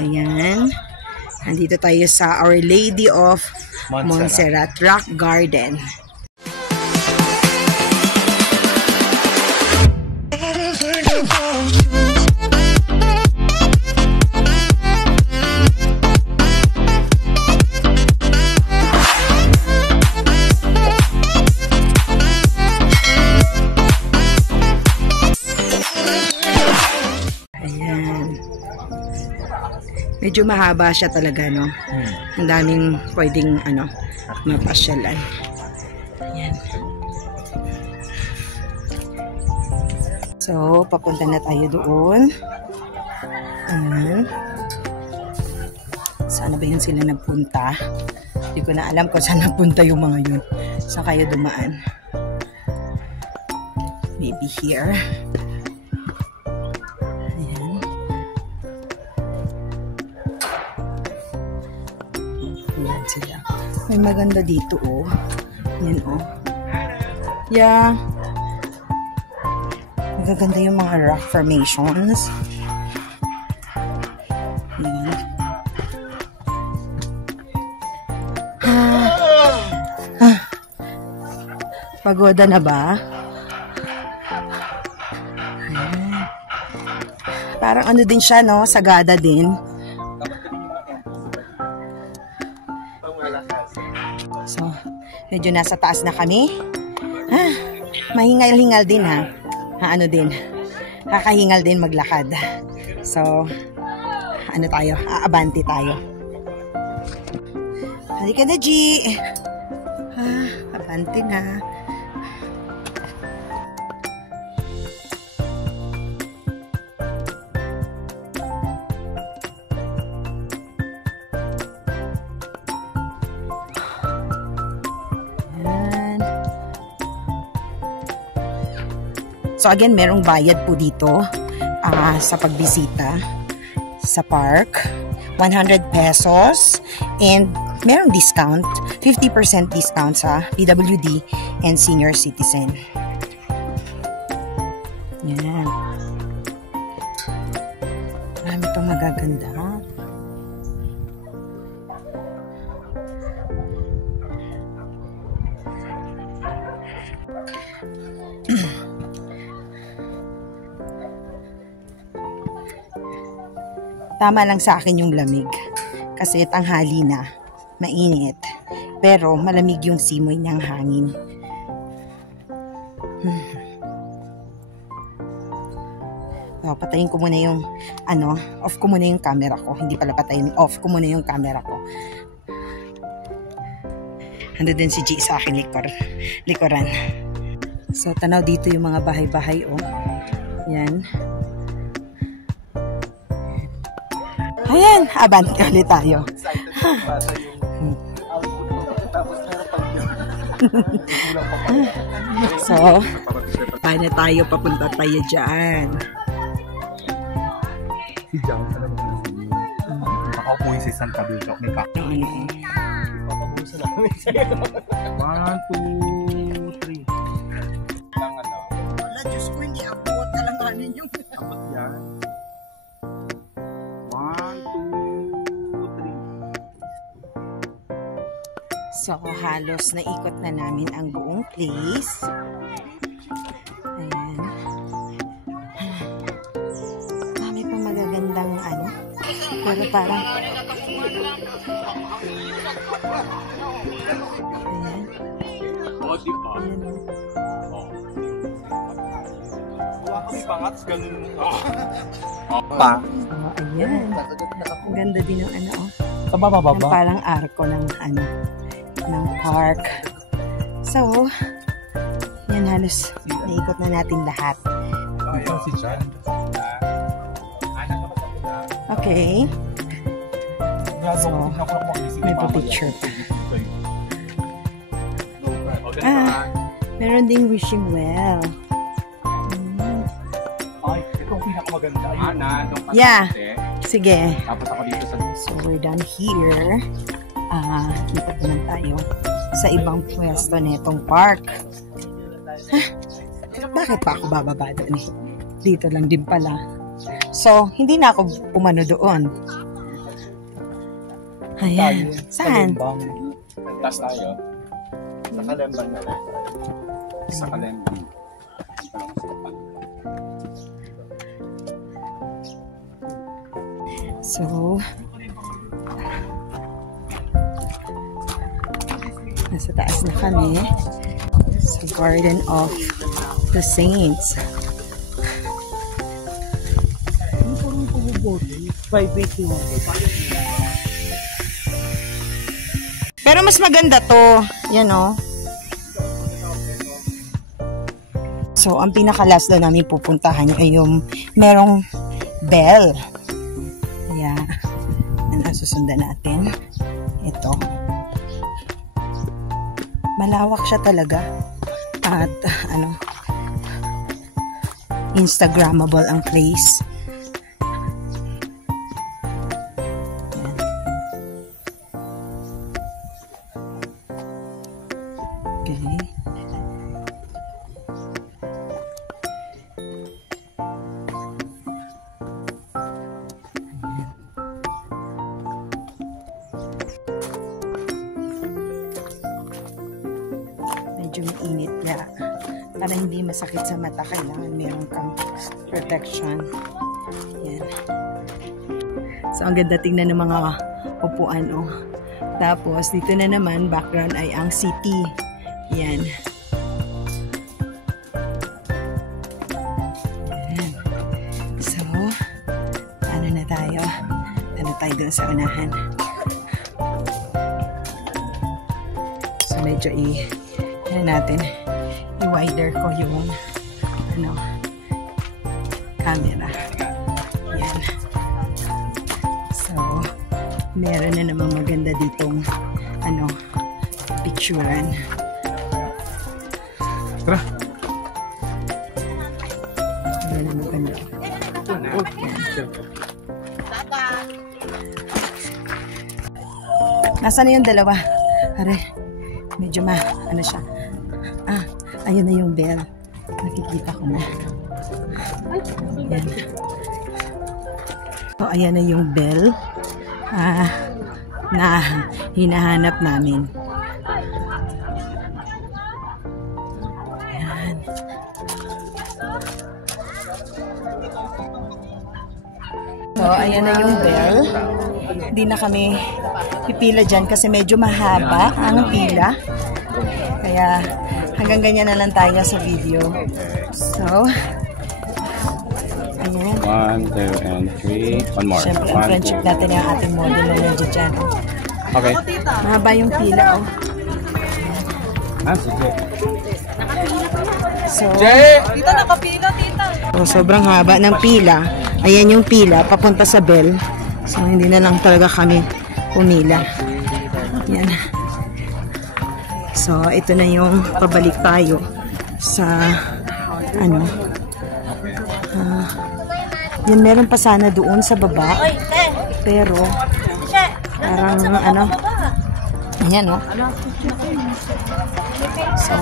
Ayan. Nandito tayo sa Our Lady of Montserrat Rock Garden. Medyo mahaba siya talaga, no? Ang daming pwedeng, mapasyalan. Ayan. So, papunta na tayo doon. Ayan. Saan ba yun sila nagpunta? Hindi ko na alam kung saan nagpunta yung mga yun. Saan kayo dumaan? Maybe here. Sila. May maganda dito, oh. Yan, oh. Yeah. Magaganda yung mga rock formations. Yan. Pagoda na ba? Parang ano din siya, no? Sagada din. So, medyo nasa taas na kami. Mahingal-hingal din, ha. Ano din. Kakahingal din maglakad. So, ano tayo? Aabante tayo. Halika na, G. Abante na. So again, merong bayad po dito sa pagbisita sa park. 100 pesos. And merong discount. 50% discount sa PWD and senior citizen. Yan. Marami pang magaganda. Tama lang sa akin yung lamig. Kasi tanghali na. Mainit. Pero malamig yung simoy ng hangin. So, patayin ko muna yung off ko muna yung camera ko. Hindi pala patayin. Off ko muna yung camera ko. Ando din si G sa akin likuran. So, tanaw dito yung mga bahay-bahay, oh. Yan. Ayan, abante ulit tayo. So, paano tayo? Papunta tayo dyan. Si John, alam mo na siya. Nakaupo yung sa isang tabi. May kakain. Papabusa namin sa'yo. 1, 2, 3. Wala, Diyos ko, hindi abot. Talanganin yung abot yan. 1, 2, 3. So, halos naikot na namin ang buong place. Ayan. Dami pang magagandang pero parang ayan. Ayan. Kami pangat, ganun. Ayan. Ang ganda din ng Sa baba. Ng parang arko ng ng park. So, yan halos naikot na natin lahat. Ito si John. Okay. So, may picture pa. Meron ding wishing well. Ay, ito ang pinakamaganda. Yeah. Sige. Tapos ako dito sa... So, we're done here. Kita naman tayo sa ibang pwesto netong park. Bakit pa ako bababa doon? Dito lang din pala. So, hindi na ako umano doon. Ayan. Saan? Taas tayo. Sa Kalembang na rin. Sa Kalembang. So, nasa taas na kami sa Garden of the Saints. Pero mas maganda to. Yan o. So, ang pinaka-last daw namin pupuntahan ay yung merong bell. Kaya, yan ang susundan natin. Ito. Malawak siya talaga. At, Instagrammable ang place. Okay. Medyo mainit na. Para hindi masakit sa mata, kailangan meron kang protection. Yan. So, ang ganda tingnan ng mga upuan, oh. Tapos, dito na naman, background ay ang city. Yan. Yan. So, ano na tayo? Ano tayo doon sa unahan? So, medyo yan natin. I-wider ko yung camera. Yan. So, meron na namang maganda ditong picturean. Tara. Meron na maganda. Nasaan na yung dalawa? Are, medyo siya. Ayun na yung bell. Nakikita ko na. Ayan. So, ayan na yung bell na hinahanap namin. Ayan. So, ayan na yung bell. Hindi na kami pipila dyan kasi medyo mahaba ang pila. Kaya, hanggang ganyan na lang tayo sa video. So, ayan. 1, 2, and 3. One more. Siyempre, ang friendship natin yung ating model na nandiyan dyan. Okay. Mahaba yung pila, oh. Sige. So, Tita, nakapila, tita. oh, sobrang haba ng pila. Ayan yung pila, papunta sa bell. So, hindi na lang talaga kami pumila. Yan. So, ito na yung pabalik tayo sa yan, meron pa sana doon sa baba. Pero, parang ayan, no? So,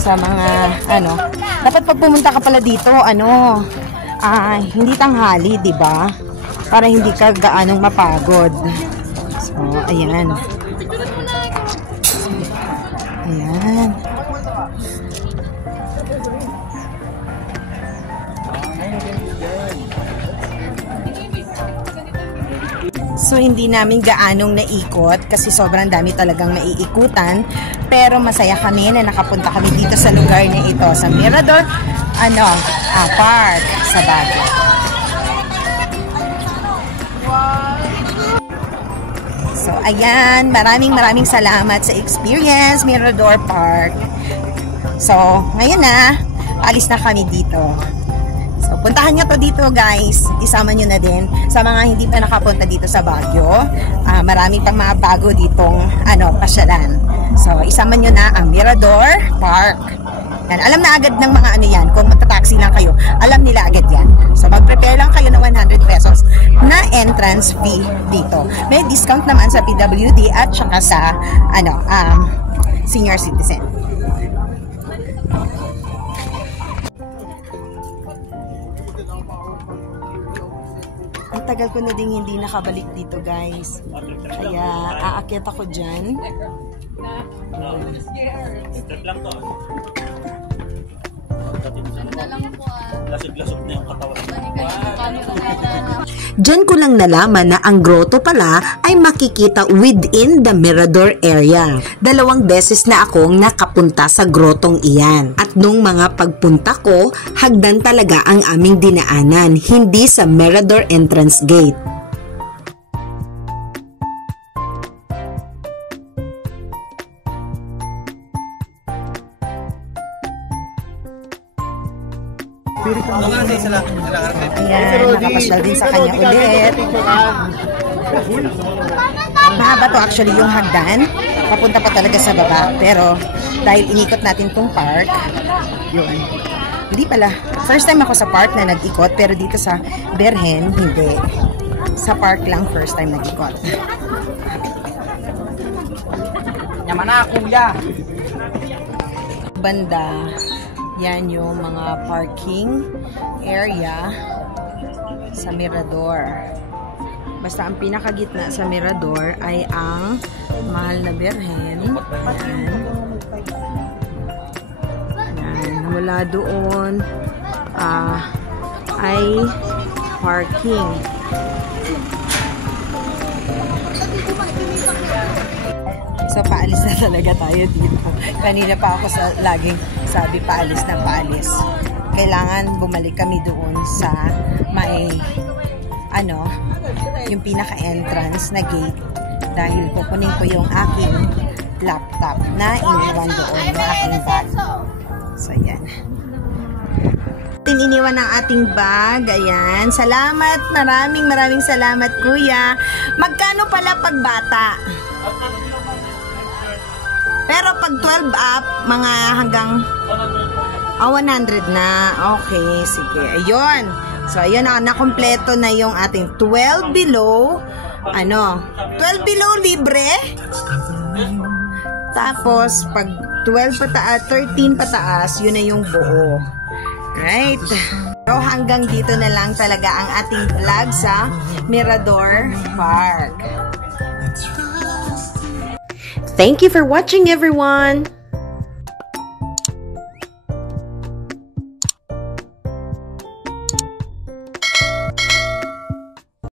sa mga, dapat pag pumunta ka pala dito, hindi tanghali, di ba? Para hindi ka gaanong mapagod. So, ayan. Ayan. So, hindi namin gaanong naikot kasi sobrang dami talagang maiikutan. Pero masaya kami na nakapunta kami dito sa lugar na ito, sa Mirador, Park sa Baguio. So, ayan, maraming salamat sa experience, Mirador Park. So, ngayon na, alis na kami dito. So, puntahan nyo to dito, guys. Isama nyo na din. Sa mga hindi pa nakapunta dito sa Baguio, maraming pang mga bago ditong, pasyalan. So, isama nyo na ang Mirador Park. Yan. Alam na agad ng mga yan. Kung magta-taxi lang kayo, alam nila agad yan. So, mag-prepare lang kayo ng 100 pesos na entrance fee dito. May discount naman sa PWD at saka sa, senior citizen. Ang tagal ko na ding hindi nakabalik dito, guys. Kaya aakyat ako dyan. Diyan ko lang nalaman na ang grotto pala ay makikita within the Mirador area. 2 beses na akong nakapunta sa grotong iyan. At nung mga pagpunta ko, hagdan talaga ang aming dinaanan, hindi sa Mirador entrance gate. Ayan, nakapasyal din sa kanya ulit. Mahaba to actually yung hagdan. Papunta pa talaga sa baba. Pero dahil inikot natin tong park, yun. Hindi pala. First time ako sa park na nag-ikot, pero dito sa Berhen, hindi. Sa park lang first time nag-ikot. Yaman na, kuya! Banda, yan yung mga parking area sa Mirador. Basta ang pinakagitna sa Mirador ay ang Mahal na Berhen. Yan. Mula doon ay parking. So, paalis na talaga tayo dito. Kanina pa ako laging sabi paalis na paalis. Kailangan bumalik kami doon sa may, yung pinaka-entrance na gate. Dahil kukunin ko yung aking laptop na iniwan doon, yung aking bag. So, yan. Iniwan ang ating bag. Ayan. Salamat. Maraming salamat, kuya. Magkano pala pag bata? Pero pag 12 up, mga hanggang 100 na. Okay, sige. Ayun. So, ayun na. Nakompleto na yung ating 12 below. 12 below libre. Tapos, pag 12 pataas, 13 pataas, yun na yung buo. Right? So, hanggang dito na lang talaga ang ating vlog sa Mirador Park. Thank you for watching, everyone!